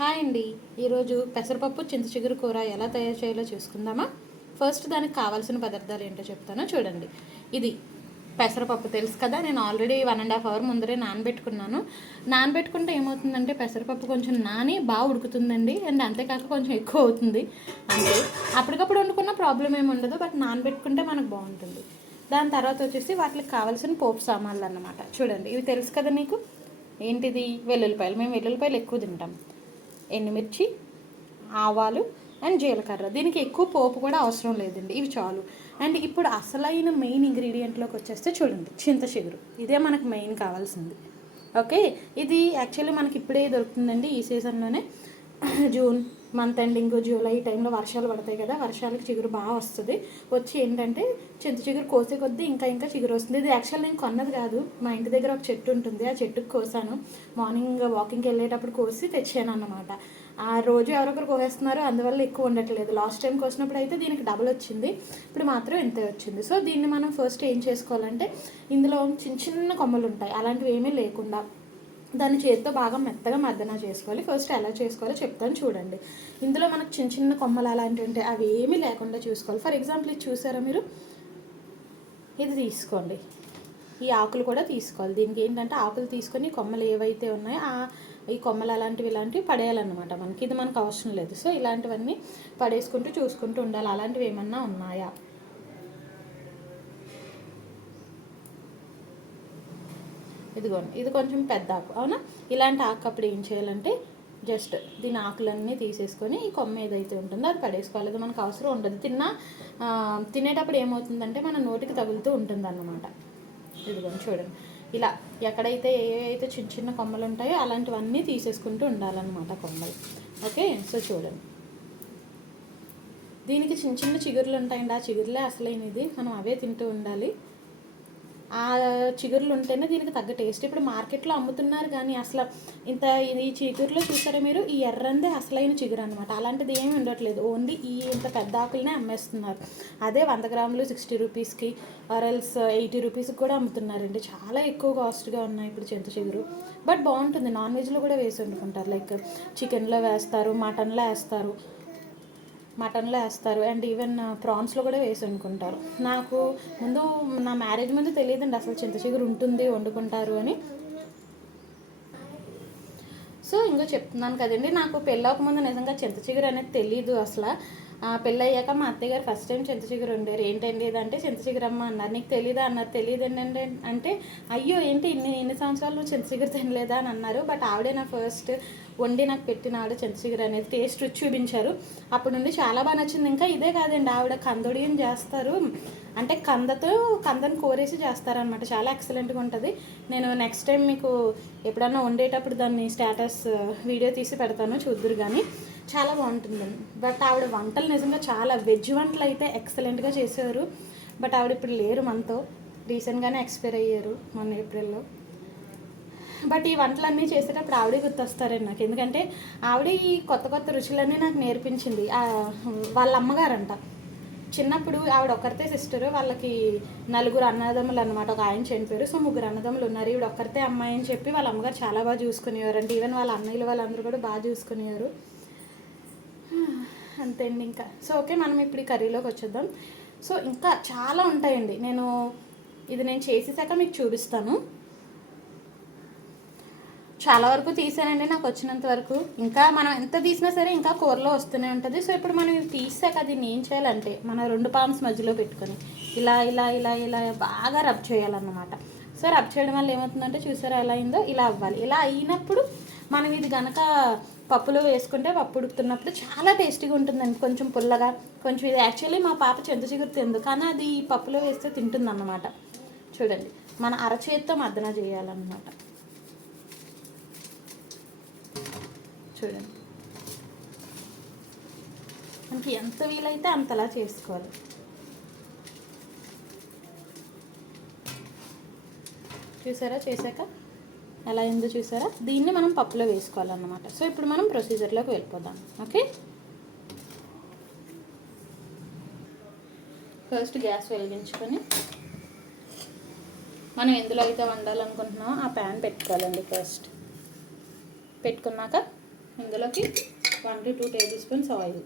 Hi అండి. ఈరోజు పెసరపప్పు చింతచిగురు కూర ఎలా తయారు చేయాలో చూసుకుందామా. ఫస్ట్ దానికి కావాల్సిన పదార్థాలు ఏంటో చెప్తాను చూడండి. ఇది పెసరపప్పు తెలుసు కదా, నేను ఆల్రెడీ 1.5 అవర్ ముందరే నానబెట్టుకున్నాను. నానబెట్టుకుంటే ఏమవుతుందంటే పెసరపప్పు కొంచెం నాని బాగా ఉడుకుతుందండి. అండ్ అంతేకాక కొంచెం ఎక్కువ అవుతుంది అంతే. అప్పటికప్పుడు వండుకున్న ప్రాబ్లం ఏమి ఉండదు, బట్ నానబెట్టుకుంటే మనకు బాగుంటుంది. దాని తర్వాత వచ్చేసి వాటికి కావాల్సిన పోపు సామాన్లు అన్నమాట. చూడండి, ఇవి తెలుసు కదా నీకు. ఏంటిది? వెల్లుల్లిపాయలు. మేము వెల్లుల్లిపాయలు ఎక్కువ తింటాం. ఎండుమిర్చి, ఆవాలు అండ్ జీలకర్ర. దీనికి ఎక్కువ పోపు కూడా అవసరం లేదండి, ఇవి చాలు. అండ్ ఇప్పుడు అసలైన మెయిన్ ఇంగ్రీడియంట్లోకి వచ్చేస్తే చూడండి, చింతచిగురు. ఇదే మనకు మెయిన్ కావాల్సింది. ఓకే, ఇది యాక్చువల్లీ మనకి ఇప్పుడే దొరుకుతుందండి, ఈ సీజన్లోనే. జూన్ మంత్ ఎండింగ్, జూలై టైంలో వర్షాలు పడతాయి కదా, వర్షాలకి చిగురు బాగా వస్తుంది. వచ్చి ఏంటంటే చింత చిగురు కోసే కొద్దీ ఇంకా ఇంకా చిగురు వస్తుంది. ఇది యాక్చువల్ నేను కొన్నది కాదు, మా ఇంటి దగ్గర ఒక చెట్టు ఉంటుంది, ఆ చెట్టుకు కోసాను. మార్నింగ్ వాకింగ్కి వెళ్ళేటప్పుడు కోసి తెచ్చాను అన్నమాట. ఆ రోజు ఎవరొకరు కోసేస్తున్నారు, అందువల్ల ఎక్కువ ఉండట్లేదు. లాస్ట్ టైం కోసినప్పుడు అయితే దీనికి డబుల్ వచ్చింది, ఇప్పుడు మాత్రం ఎంతే వచ్చింది. సో దీన్ని మనం ఫస్ట్ ఏం చేసుకోవాలంటే, ఇందులో చిన్న చిన్న కొమ్మలు ఉంటాయి, అలాంటివి ఏమీ లేకుండా దాన్ని చేతితో బాగా మెత్తగా మర్దన చేసుకోవాలి. ఫస్ట్ ఎలా చేసుకోవాలో చెప్తాను చూడండి. ఇందులో మనకు చిన్న చిన్న కొమ్మలు అలాంటివి ఉంటాయి, అవి ఏమీ లేకుండా చూసుకోవాలి. ఫర్ ఎగ్జాంపుల్ ఇది చూసారా మీరు, ఇది తీసుకోండి. ఈ ఆకులు కూడా తీసుకోవాలి. దీనికి ఏంటంటే ఆకులు తీసుకొని కొమ్మలు ఏవైతే ఉన్నాయో ఈ కొమ్మలు ఇలాంటివి పడేయాలన్నమాట. మనకి ఇది మనకు అవసరం లేదు. సో ఇలాంటివన్నీ పడేసుకుంటూ చూసుకుంటూ ఉండాలి, అలాంటివి ఏమన్నా ఉన్నాయా. ఇదిగోండి, ఇది కొంచెం పెద్ద ఆకు, అవునా. ఇలాంటి ఆకు అప్పుడు ఏం చేయాలంటే జస్ట్ దీని ఆకులన్నీ తీసేసుకొని ఈ కొమ్మ ఏదైతే ఉంటుందో అది పడేసుకోవాలి. అది మనకు అవసరం ఉండదు. తినేటప్పుడు ఏమవుతుందంటే మన నోటికి తగులుతూ ఉంటుంది అన్నమాట. ఇదిగోండి చూడండి, ఇలా ఎక్కడైతే ఏవైతే చిన్న చిన్న కొమ్మలు ఉంటాయో అలాంటివన్నీ తీసేసుకుంటూ ఉండాలన్నమాట కొమ్మలు. ఓకే, సో చూడండి, దీనికి చిన్న చిన్న చిగురులు ఉంటాయండి. ఆ చిగురులే అసలైనది, మనం అవే తింటూ ఉండాలి. ఆ చిగురులు ఉంటేనే దీనికి తగ్గ టేస్ట్. ఇప్పుడు మార్కెట్లో అమ్ముతున్నారు కానీ అసలు ఈ చిగురులో చూసారా మీరు, ఈ ఎర్రందే అసలైన చిగురు అనమాట. అలాంటిది ఏమి ఉండట్లేదు, ఓన్లీ ఇంత పెద్ద ఆకులనే అమ్మేస్తున్నారు. అదే 100 గ్రాములు 60 రూపీస్కి, ఆర్ఎల్స్ 80 రూపీస్కి కూడా అమ్ముతున్నారండి. చాలా ఎక్కువ కాస్ట్గా ఉన్నాయి ఇప్పుడు చింత చిగురు. బట్ బాగుంటుంది, నాన్ వెజ్లో కూడా వేసి వండుకుంటారు. లైక్ చికెన్లో వేస్తారు, మటన్లో వేస్తారు, అండ్ ఈవెన్ ప్రాన్స్లో కూడా వేసి వండుకుంటారు. నాకు నా మ్యారేజ్ ముందు తెలియదండి అసలు చింత చిగురు ఉంటుంది, వండుకుంటారు అని. సో ఇంకో చెప్తున్నాను కదండి, నాకు పెళ్ళవకముందు నిజంగా చింత చిగురు అనేది తెలీదు అసలు. పెళ్ళి అయ్యాక మా అత్తయ్య గారు ఫస్ట్ టైం చింత చిగురు ఉండేరు. ఏంటండి ఇదంటే చింత చిగురు అమ్మ అన్నారు. నీకు తెలీదా అన్నారు. తెలియదు ఏంటంటే అంటే అయ్యో ఏంటి ఇన్ని సంవత్సరాలు నువ్వు చింత చిగురు తినలేదా అని అన్నారు. బట్ ఆవిడే నా ఫస్ట్ వండి నాకు పెట్టిన ఆవిడ చింత చిగురు అనేది టేస్ట్ రుచి చూపించారు. అప్పటి నుండి చాలా బాగా నచ్చింది. ఇంకా ఇదే కాదండి, ఆవిడ కందొడియం చేస్తారు, అంటే కందని కోరేసి చేస్తారనమాట. చాలా ఎక్సలెంట్గా ఉంటుంది. నేను నెక్స్ట్ టైం మీకు ఎప్పుడన్నా వండేటప్పుడు దాన్ని స్టేటస్ వీడియో తీసి పెడతాను, చూద్దురు కానీ చాలా బాగుంటుందండి. బట్ ఆవిడ వంటలు నిజంగా చాలా, వెజ్ వంటలు అయితే ఎక్సలెంట్గా చేసేవారు. బట్ ఆవిడ ఇప్పుడు లేరు మనతో, రీసెంట్గానే ఎక్స్పైర్ అయ్యారు మొన్న ఏప్రిల్లో. బట్ ఈ వంటలన్నీ చేసేటప్పుడు ఆవిడే గుర్తొస్తారండి నాకు, ఎందుకంటే ఆవిడ ఈ కొత్త కొత్త రుచులన్నీ నాకు నేర్పించింది. వాళ్ళ అమ్మగారంట. చిన్నప్పుడు ఆవిడ ఒక్కరితే సిస్టరు, వాళ్ళకి 4 అన్నదమ్ములు అనమాట. ఒక ఆయన చనిపోయారు, సో 3 అన్నదమ్ములు ఉన్నారు. ఈవిడ ఒక్కరితే అమ్మాయి అని చెప్పి వాళ్ళ అమ్మగారు చాలా బాగా చూసుకునేవారు. అంటే ఈవెన్ వాళ్ళ అన్నయ్యలు వాళ్ళందరూ కూడా బాగా చూసుకునేవారు. అంతే అండి ఇంకా. సో ఓకే, మనం ఇప్పుడు ఈ కర్రీలోకి వచ్చేద్దాం. సో ఇంకా చాలా ఉంటాయండి, నేను చేసేసాక మీకు చూపిస్తాను. చాలా వరకు తీసానండి నాకు వచ్చినంత వరకు. ఇంకా మనం ఎంత తీసినా సరే ఇంకా కూరలో వస్తూనే ఉంటుంది. సో ఇప్పుడు మనం ఇది తీసాక దీన్ని ఏం చేయాలంటే, మన 2 పామ్స్ మధ్యలో పెట్టుకొని ఇలా ఇలా ఇలా ఇలా బాగా రబ్ చేయాలన్నమాట. సో రబ్ చేయడం వల్ల ఏమవుతుందంటే, చూసారా ఎలా అయిందో, ఇలా అవ్వాలి. ఇలా అయినప్పుడు మనం ఇది కనుక పప్పులో వేసుకుంటే, పప్పు ఉడుకుతున్నప్పుడు చాలా టేస్టీగా ఉంటుందండి. కొంచెం పుల్లగా, కొంచెం ఇది యాక్చువల్లీ మా పాప చింత చిగురు తిందు, కానీ అది పప్పులో వేస్తే తింటుందన్నమాట. చూడండి, మన అరచేతితో మద్దన చేయాలన్నమాట. చూడండి, మనకి ఎంత వీలైతే అంతలా చేసుకోవాలి. చూసారా చేశాక ఎలా అయిందో చూసారా. దీన్ని మనం పప్పులో వేసుకోవాలన్నమాట. సో ఇప్పుడు మనం ప్రొసీజర్లోకి వెళ్ళిపోదాం. ఓకే, ఫస్ట్ గ్యాస్ వెలిగించుకొని మనం ఎందులో అయితే వండాలనుకుంటున్నామో ఆ ప్యాన్ పెట్టుకోవాలండి. ఫస్ట్ పెట్టుకున్నాక ఇందులోకి 1 to 2 table spoons oil.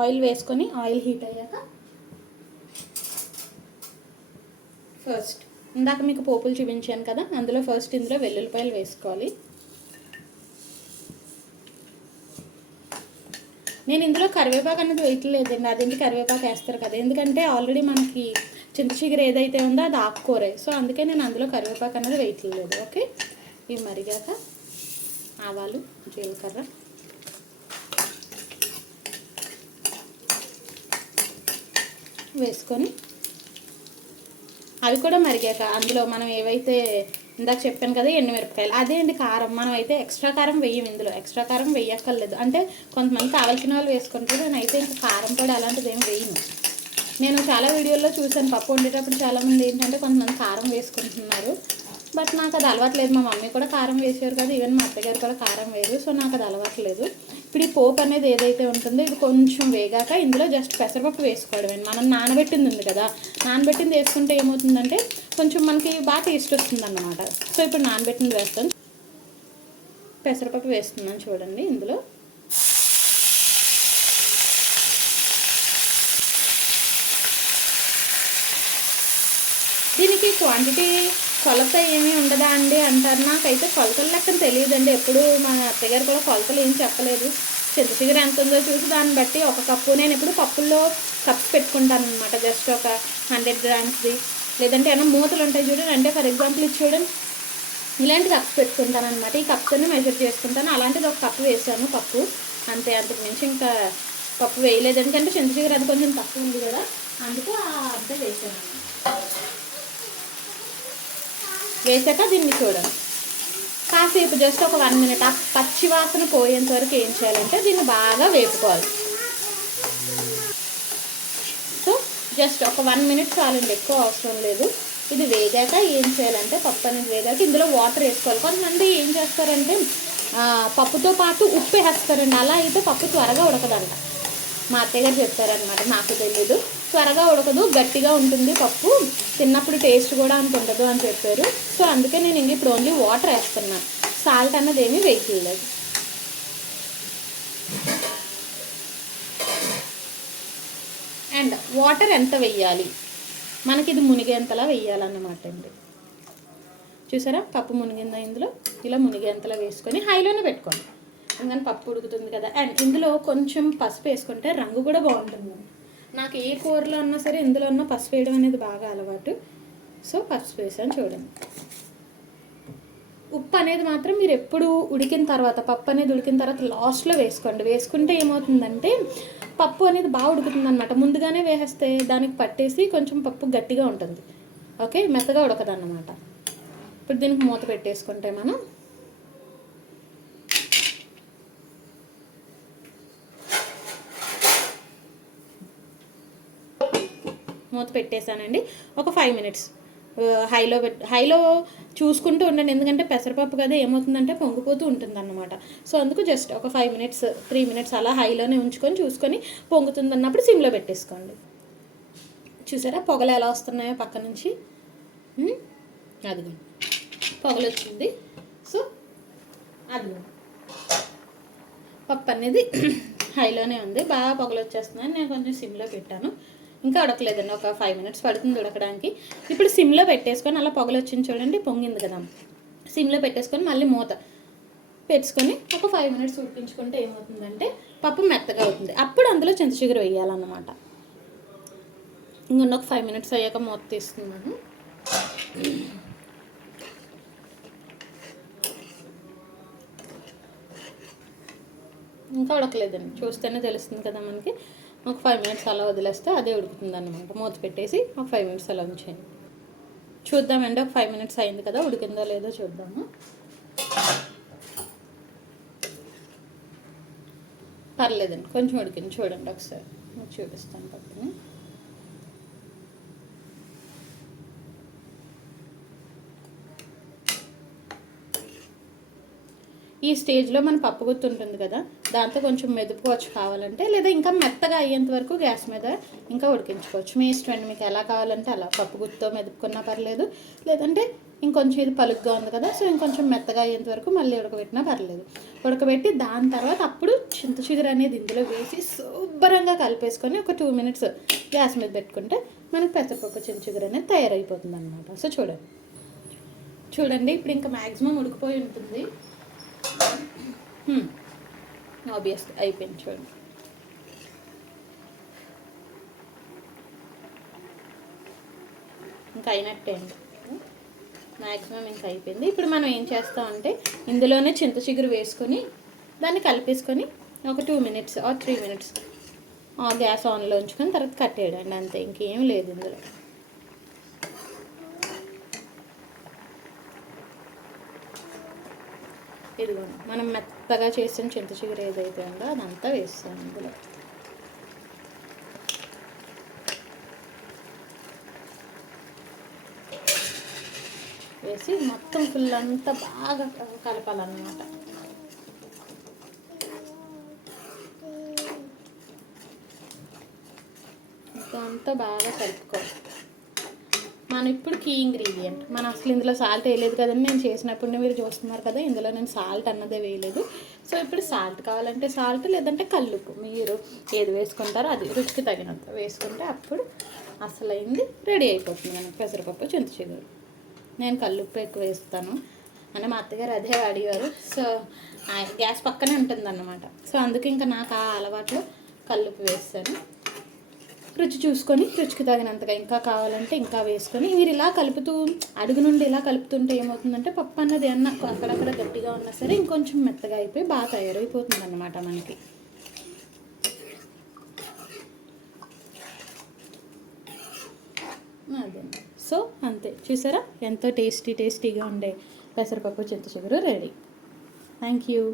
Oil వేసుకొని ఆయిల్ హీట్ అయ్యాక ఫస్ట్ ఇందాక మీకు పోపులు చూపించాను కదా, అందులో ఫస్ట్ ఇందులో వెల్లుల్లిపాయలు వేసుకోవాలి. నేను ఇందులో కరివేపాకు అనేది వేయట్లేదండి, అదేంటి కరివేపాకు వేస్తారు కదా, ఎందుకంటే ఆల్రెడీ మనకి చింత చిగురు ఏదైతే ఉందో అది ఆకుకూరే, సో అందుకే నేను అందులో కరివేపాకు అనేది వేయట్లేదు. ఓకే, ఇవి మరిగాక ఆవాలు, జీలకర్ర, వేసుకొని అవి కూడా మరిగాక అందులో మనం ఏవైతే ఇందాక చెప్పాను కదా ఎండుమిరపకాయలు, అదే అండి కారం. మనం అయితే ఎక్స్ట్రా కారం వేయం, ఇందులో ఎక్స్ట్రా కారం వేయక్కర్లేదు. అంటే కొంతమంది కావాల్సిన వాళ్ళు వేసుకుంటారు, నేనైతే ఇంకా కారం పొడి అలాంటిది ఏం వేయను. నేను చాలా వీడియోల్లో చూసాను పప్పు వండేటప్పుడు చాలామంది ఏంటంటే కొంతమంది కారం వేసుకుంటున్నారు, బట్ నాకు అది అలవాట్లేదు. మా మమ్మీ కూడా కారం వేసారు కదా, ఈవెన్ మా అత్తగారు కూడా కారం వేయరు, సో నాకు అది అలవాట్లేదు. ఇప్పుడు ఈ పోపు అనేది ఏదైతే ఉంటుందో ఇది కొంచెం వేగాక ఇందులో జస్ట్ పెసరపప్పు వేసుకోవడమే. మనం నానబెట్టింది ఉంది కదా, నానబెట్టింది వేసుకుంటే ఏమవుతుందంటే కొంచెం మనకి బాగా టేస్ట్ వస్తుంది అన్నమాట. సో ఇప్పుడు నానబెట్టింది వేస్తాను, పెసరపప్పు వేస్తున్నాను చూడండి. ఇందులో దీనికి క్వాంటిటీ కొలత ఏమీ ఉండదా అండి అంటారు. నాకైతే కొలతల లెక్కన తెలియదండి, ఎప్పుడు మా అత్తగారు కూడా కొలతలు ఏం చెప్పలేదు. చింతచిగురు ఎంత ఉందో చూసి దాన్ని బట్టి ఒక కప్పు, నేను ఎప్పుడు పప్పుల్లో కప్స్ పెట్టుకుంటాను అనమాట. జస్ట్ ఒక 100 గ్రామ్స్ది, లేదంటే ఏమైనా మూతలు ఉంటాయి చూడండి, అంటే ఫర్ ఎగ్జాంపుల్ ఇది చూడండి, ఇలాంటి కప్స్ పెట్టుకుంటాను అనమాట. ఈ కప్తోనే మెజర్ చేసుకుంటాను. అలాంటిది ఒక కప్పు వేసాను పప్పు, అంతే, అంతకు మించి ఇంకా పప్పు వేయలేదు. ఎందుకంటే చింతచిగురు అది కొంచెం తక్కువ ఉంది కదా, అందుకు అంతే వేసాను. వేసాక దీన్ని చూడండి కాసేపు జస్ట్ ఒక 1 minute ఆ పచ్చి వాసన పోయేంత వరకు ఏం చేయాలంటే దీన్ని బాగా వేపుకోవాలి. సో జస్ట్ ఒక 1 minute చాలండి, ఎక్కువ అవసరం లేదు. ఇది వేగాక ఏం చేయాలంటే పప్పు అనేది వేగాక ఇందులో వాటర్ వేసుకోవాలి. కొంతమంది ఏం చేస్తారంటే పప్పుతో పాటు ఉప్పు వేస్తారండి, అలా అయితే పప్పు త్వరగా ఉడకదంట. మా అత్తయ్య గారు చెప్పారనమాట, నాకు తెలీదు. త్వరగా ఉడకదు, గట్టిగా ఉంటుంది పప్పు, తిన్నప్పుడు టేస్ట్ కూడా అంత ఉండదు అని చెప్పారు. సో అందుకే నేను ఇంక ఇప్పుడు ఓన్లీ వాటర్ వేస్తున్నాను, సాల్ట్ అన్నది ఏమీ వేయట్లేదు. అండ్ వాటర్ ఎంత వెయ్యాలి, మనకి ఇది మునిగేంతలా వెయ్యాలన్నమాట అండి. చూసారా పప్పు మునిగిందా, ఇందులో ఇలా మునిగేంతలా వేసుకొని హైలోనే పెట్టుకోండి, అందుకని పప్పు ఉడుకుతుంది కదా. అండ్ ఇందులో కొంచెం పసుపు వేసుకుంటే రంగు కూడా బాగుంటుంది. నాకు ఏ కూరలో అన్నా సరే ఇందులో ఉన్న పసుపు వేయడం అనేది బాగా అలవాటు, సో పసుపు వేసాను చూడండి. ఉప్పు అనేది మాత్రం మీరు ఎప్పుడు ఉడికిన తర్వాత, పప్పు అనేది ఉడికిన తర్వాత లాస్ట్లో వేసుకోండి. వేసుకుంటే ఏమవుతుందంటే పప్పు అనేది బాగా ఉడుకుతుంది అనమాట. ముందుగానే వేసేస్తే దానికి పట్టేసి కొంచెం పప్పు గట్టిగా ఉంటుంది, ఓకే, మెత్తగా ఉడకదన్నమాట. ఇప్పుడు దీనికి మూత పెట్టేసుకుంటే మనం మూత పెట్టేశానండి. ఒక 5 minutes హైలో చూసుకుంటూ ఉండండి, ఎందుకంటే పెసరపప్పు కదా ఏమవుతుందంటే పొంగిపోతూ ఉంటుంది అన్నమాట. సో అందుకు జస్ట్ ఒక 5 minutes 3 minutes అలా హైలోనే ఉంచుకొని చూసుకొని పొంగుతుంది అన్నప్పుడు సిమ్లో పెట్టేసుకోండి. చూసారా పొగలు ఎలా వస్తున్నాయో పక్క నుంచి, అది పొగలు వచ్చింది. సో అది పప్పు అనేది హైలోనే ఉంది, బాగా పొగలు వచ్చేస్తున్నాయి. నేను కొంచెం సిమ్లో పెట్టాను, ఇంకా ఉడకలేదండి, ఒక 5 minutes పడుతుంది ఉడకడానికి. ఇప్పుడు సిమ్లో పెట్టేసుకొని అలా పొగలు వచ్చింది చూడండి, పొంగింది కదా, సిమ్లో పెట్టేసుకొని మళ్ళీ మూత పెట్టుకొని ఒక 5 minutes ఉడికించుకుంటే ఏమవుతుందంటే పప్పు మెత్తగా అవుతుంది. అప్పుడు అందులో చింతచిగురు వేయాలన్నమాట. ఇంకొన్న ఒక 5 minutes అయ్యాక మూత తీస్తున్నాను. ఇంకా ఉడకలేదండి, చూస్తేనే తెలుస్తుంది కదా మనకి. ఒక 5 minutes అలా వదిలేస్తే అదే ఉడుకుతుంది అన్నమాట. మూత పెట్టేసి ఒక 5 minutes అలా ఉంచేయండి. చూద్దామండి, ఒక 5 minutes అయింది కదా, ఉడికిందో లేదో చూద్దాము. పర్లేదండి, కొంచెం ఉడికింది చూడండి, ఒకసారి చూపిస్తాను పక్కన. ఈ స్టేజ్లో మన పప్పు గుత్తి ఉంటుంది కదా, దాంతో కొంచెం మెదుపుకోవచ్చు కావాలంటే, లేదా ఇంకా మెత్తగా అయ్యేంత వరకు గ్యాస్ మీద ఇంకా ఉడికించుకోవచ్చు. మీ ఇష్టం అండి, మీకు ఎలా కావాలంటే అలా. పప్పు గుత్తితో మెదుపుకున్నా పర్లేదు, లేదంటే ఇంకొంచెం ఇది పలుగ్గా ఉంది కదా, సో ఇంకొంచెం మెత్తగా అయ్యేంత వరకు మళ్ళీ ఉడకబెట్టినా పర్లేదు. ఉడకబెట్టి దాని తర్వాత అప్పుడు చింత చిగురు అనేది ఇందులో వేసి శుభ్రంగా కలిపేసుకొని ఒక 2 minutes గ్యాస్ మీద పెట్టుకుంటే మనకి పెసరపప్పు చింత చిగురు అనేది తయారైపోతుంది అనమాట. సో చూడండి ఇప్పుడు ఇంకా మ్యాక్సిమం ఉడికిపోయి ఉంటుంది. ఆబ్వియస్గా అయిపోయింది చూడండి. ఇంకా అయినట్టే అండి, మ్యాక్సిమం ఇంకా అయిపోయింది. ఇప్పుడు మనం ఏం చేస్తామంటే ఇందులోనే చింత చిగురు వేసుకొని దాన్ని కలిపేసుకొని ఒక 2 minutes or 3 minutes గ్యాస్ ఆన్లో ఉంచుకొని తర్వాత కట్టేయడండి, అంతే. ఇంకేం లేదు ఇందులో. ఇదిగోండి మనం మెత్తగా చేసిన చింత చిగురు ఏదైతే ఉందో అదంతా వేస్తాం ఇందులో. వేసి మొత్తం ఫుల్ అంతా బాగా కలపాలన్నమాట. అంతా బాగా కలుపుకోవాలి. మనం ఇప్పుడు కీ ఇంగ్రీడియంట్, మనం అసలు ఇందులో సాల్ట్ వేయలేదు కదండి, నేను చేసినప్పుడు మీరు చూస్తున్నారు కదా, ఇందులో నేను సాల్ట్ అన్నదే వేయలేదు. సో ఇప్పుడు సాల్ట్ కావాలంటే సాల్ట్, లేదంటే కల్లుప్పు, మీరు ఏది వేసుకుంటారో అది రుచికి తగినంత వేసుకుంటే అప్పుడు అసలైంది రెడీ అయిపోతుంది మనకి పెసరపప్పు చింత చిగురు. నేను కల్లుప్పు ఎక్కువ వేస్తాను అంటే మా అత్తగారు అదే వాడేవారు. సో గ్యాస్ పక్కనే ఉంటుందన్నమాట. సో అందుకే ఇంకా నాకు ఆ అలవాట్లో కల్లుప్పు వేస్తాను. రుచి చూసుకొని రుచికి తగినంతగా ఇంకా కావాలంటే ఇంకా వేసుకొని మీరు ఇలా కలుపుతూ అడుగు నుండి ఇలా కలుపుతుంటే ఏమవుతుందంటే పప్పు అన్నది ఏమన్నా అక్కడక్కడ గట్టిగా ఉన్నా సరే ఇంకొంచెం మెత్తగా అయిపోయి బాగా తయారైపోతుంది అన్నమాట మనకి. అదే, సో అంతే. చూసారా ఎంతో టేస్టీగా ఉండే పెసరపప్పు చింత చిగురు రెడీ. Thank you.